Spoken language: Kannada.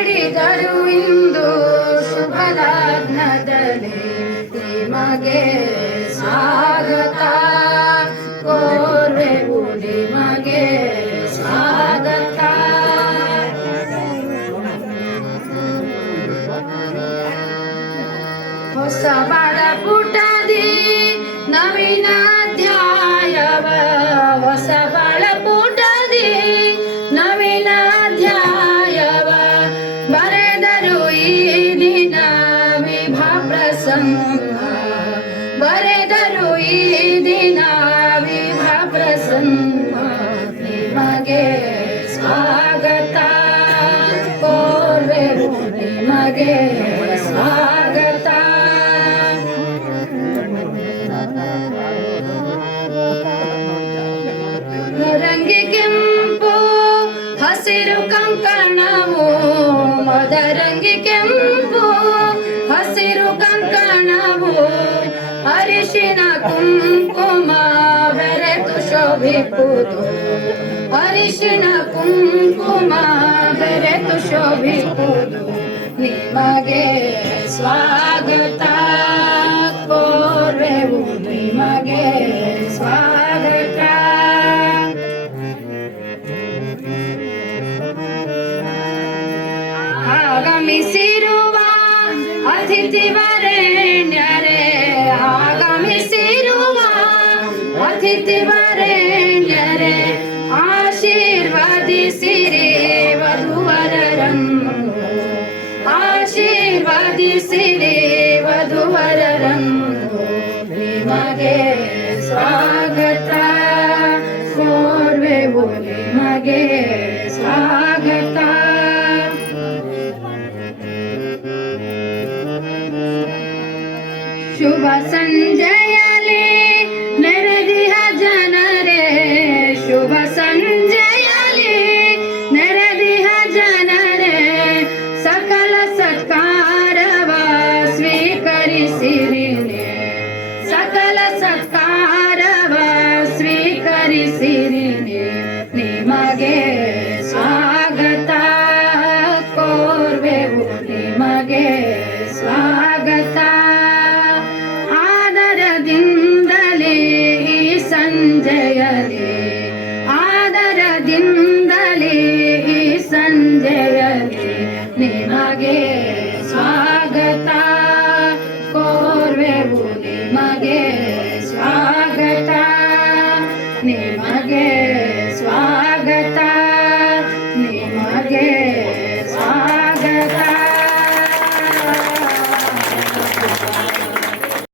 ಹಿಡಿದರು ಇಂದು ಶುಭಲಗ್ನದಲ್ಲಿ ನಿಮಗೆ ಸ್ವಾಗತ. ಕೋರ್ವೆವು ನಿಮಗೆ ಸ್ವಾಗತ. ಹೊಸ ಬಾಳ ಪುಟದಿ ನವೀನ ಬರೆದರು ಈ ದಿನ ವಿಭ ಪ್ರಸನ್ನ ನಿಮಗೆ ಸ್ವಾಗತ. ಕೋರ್ವೆವು ನಿಮಗೆ ಸ್ವಾಗತ. ರಂಗಿ ಕೆಂಪು, ಹಸಿರು ಕಂಕಣವು, ಮದರಂಗಿ ಕೆಂಪು. ಅರಿಶಿನ ಕುಂಕುಮ ಬೆರೆತು ಶೋಭಿಪುದು ಅರಿಶಿನ ಕುಂಕುಮ ಬೆರೆತು ಶೋಭಿಪುದು ನಿಮಗೆ ಸ್ವಾಗತ ಕೋರೆವು ನಿಮಗೆ ಸ್ವಾಗತ ಆಗಮಿಸಿರುವ ಅತಿಥಿ ವರೇಣ್ಯರೇ ಅತಿಥಿ ವರೇಣ್ಯರೇ ಆಶೀರ್ವದಿಸಿರಿ ವಧುವರರನ್ನು ಆಶೀರ್ವದಿಸಿರಿ ವಧುವರರನ್ನು ನಿಮಗೆ ಸ್ವಾಗತ ಕೋರ್ವೆವು ನಿಮಗೆ ಸ್ವಾಗತ ಶುಭ ಸಂಜೆಯಲಿ ಸ್ವೀಕರಿಸಿರಿ ನಿಮಗೆ ಸ್ವಾಗತ. ಕೋರ್ವೆವು ನಿಮಗೆ ಸ್ವಾಗತ. ಆದರದಿಂದಲೇ ಈ ಸಂಜೆಯಲಿ ಆದರದಿಂದಲೇ ಈ ಸಂಜೆಯಲಿ ನಿಮಗೆ ಸ್ವಾಗತ.